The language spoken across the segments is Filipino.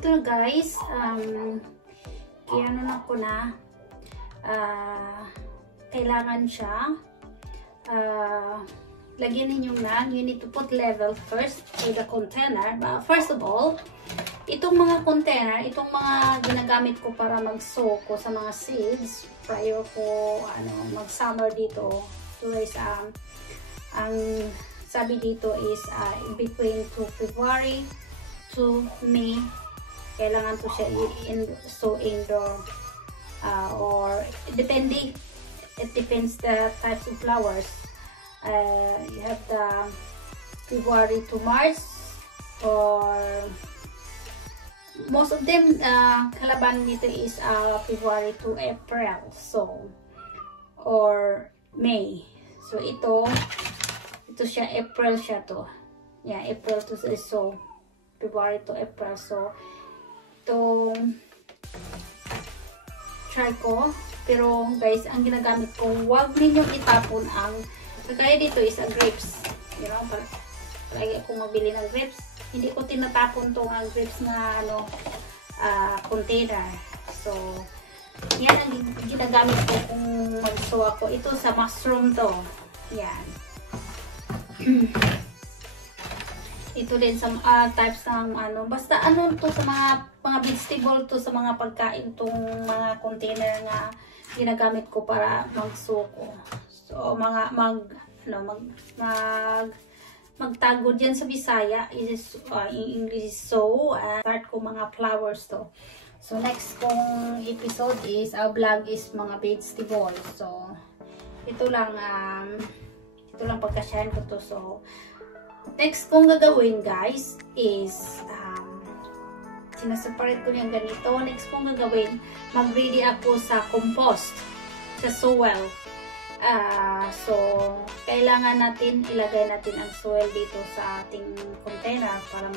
ito na guys, kaya na ko na, kailangan siya, lagyan ninyo na, you need to put level first with the container. First of all, itong mga container, itong mga ginagamit ko para mag-soak ko sa mga seeds prior ko mag-summer dito. So guys, ang sabi dito is between to February to May, kailangan to siya so indoor, or depende, it depends the types of flowers. You have the February to March, or most of them kalaban dito is February to April, so or May. So ito siya April siya to. Yeah, April to, so February to April. So ito try ko, pero guys, ang ginagamit ko, huwag ninyong itapon ang kaya dito is grapes, you know, lagi akong mabili ng grapes, hindi ko tinatapon tong grapes na container. So yan ang ginagamit ko kung mag-sow ako. Ito sa mushroom to, yan. Ito din sa types ng basta to sa mga vegetable to, sa mga pagkain tong mga container nga ginagamit ko para mag-sow ko. So magtago diyan sa Bisaya is in English is sow, start ko mga flowers to. So next kong episode is vlog is mga vegetable. So ito lang pagkasyahan ko to. So next kong gagawin guys is sinaseparate ko yung ganito. Next kong gagawin, mag-ready ako sa compost, sa soil. So kailangan natin ilagay natin ang soil dito sa ating container para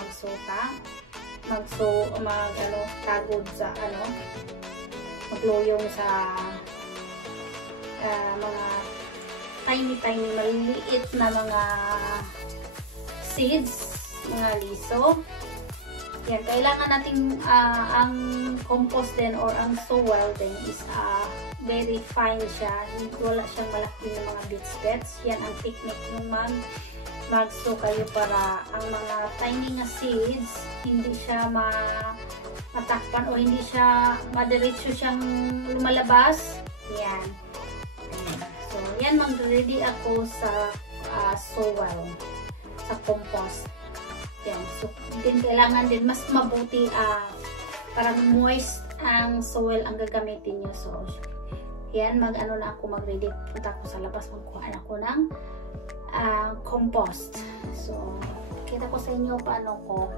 tagod sa magluyong sa mga tiny maliliit na mga seeds, mga liso. Yan, kailangan natin ang compost din or ang soil din is very fine siya. Wala siyang malaki na mga bits. Yan ang technique ng mag-sow kayo para ang mga tiny nga seeds hindi siya matakpan o hindi siya madiretso siyang lumalabas. Yan. So, yan, mag-ready ako sa soil, sa compost. Yan. So, din kailangan din mas mabuti parang moist ang soil ang gagamitin nyo. So, yan, mag-ready. Punta ako sa labas, magkuha ako ng compost. So, kita ko sa inyo paano ko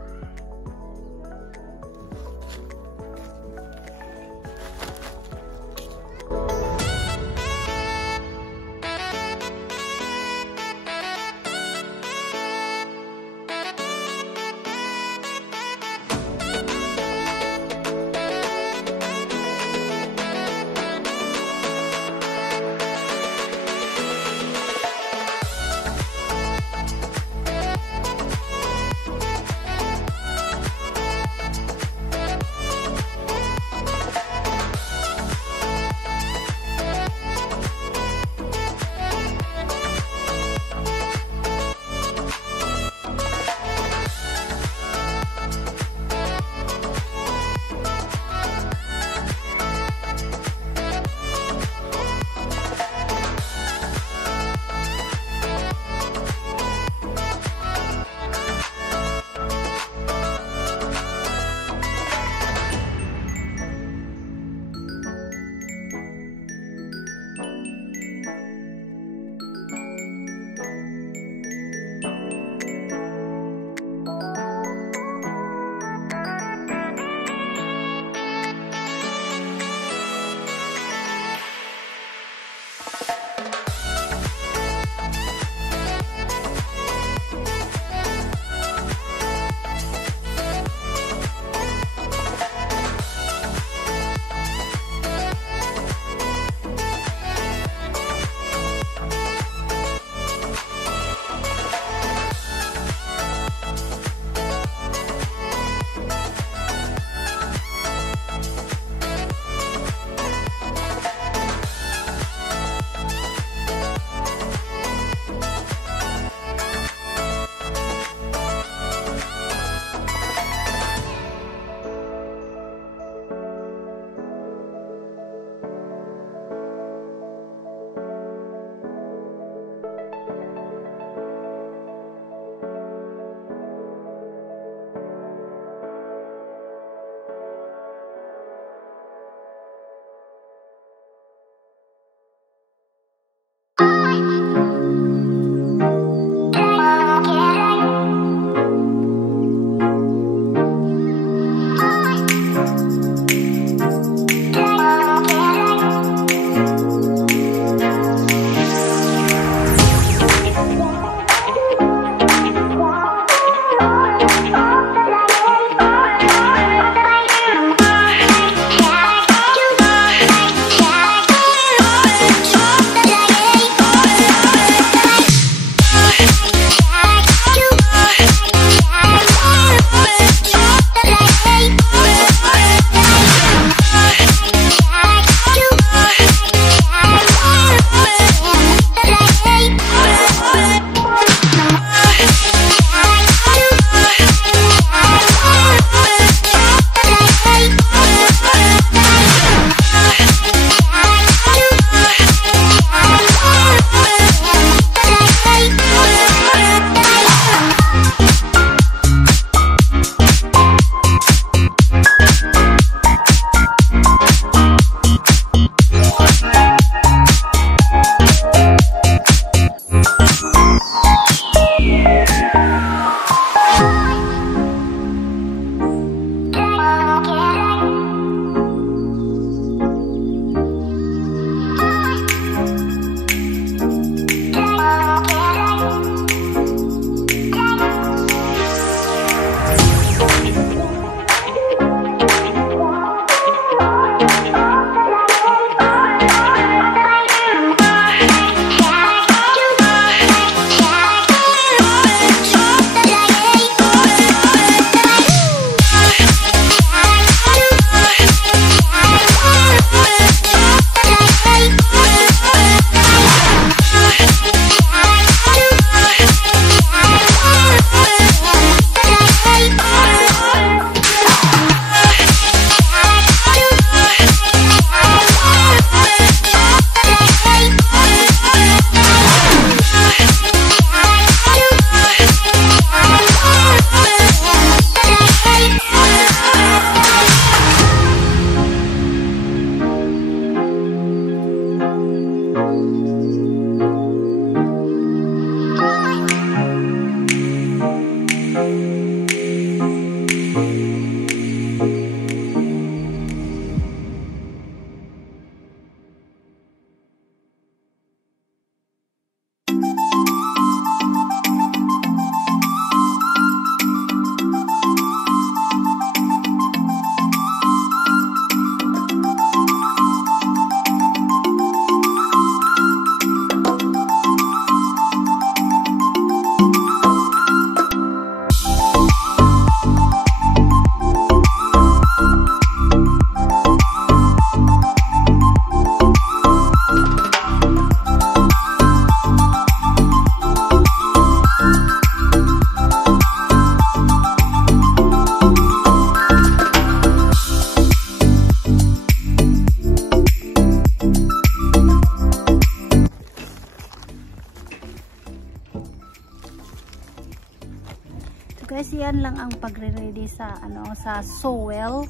So guys, yan lang ang pagre-ready sa sa soil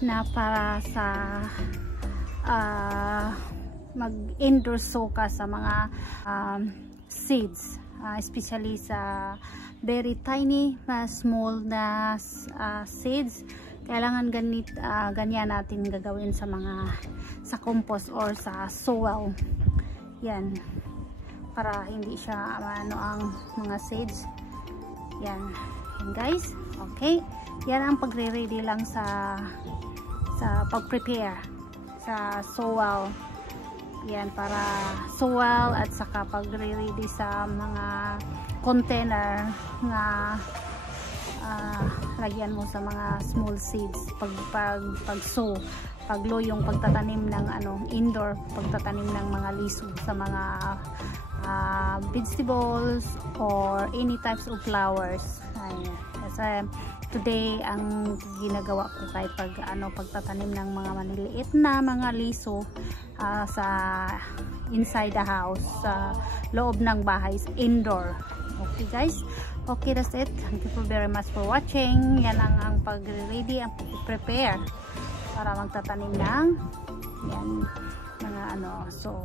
na para sa mag-indoor sow ka sa mga seeds, especially sa very tiny, small na seeds. Kailangan ganyan natin gagawin sa compost or sa soil. Yan, para hindi siya ang mga seeds. Yan guys. Okay, yan ang pagre-ready lang sa pag-prepare sa soil. Yan, para soil at saka pagre-ready sa mga container na lagyan mo sa mga small seeds pag-sow, yung pagtatanim ng indoor, pagtatanim ng mga liso sa mga vegetables or any types of flowers. Ayan. Kasi today ang ginagawa ko kay pagtatanim ng mga maliliit na mga liso sa inside the house, sa loob ng bahay, indoor. Okay guys, okay, that's it. Thank you very much for watching. Yan ang pag-ready, ang pag-prepare para magtatanim ng yan mga so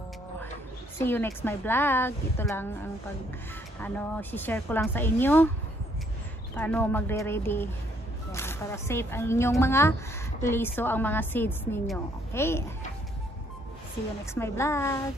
see you next my vlog. Ito lang ang share ko lang sa inyo paano magre-ready para safe ang inyong mga liso, ang mga seeds ninyo. Okay, see you next my vlog.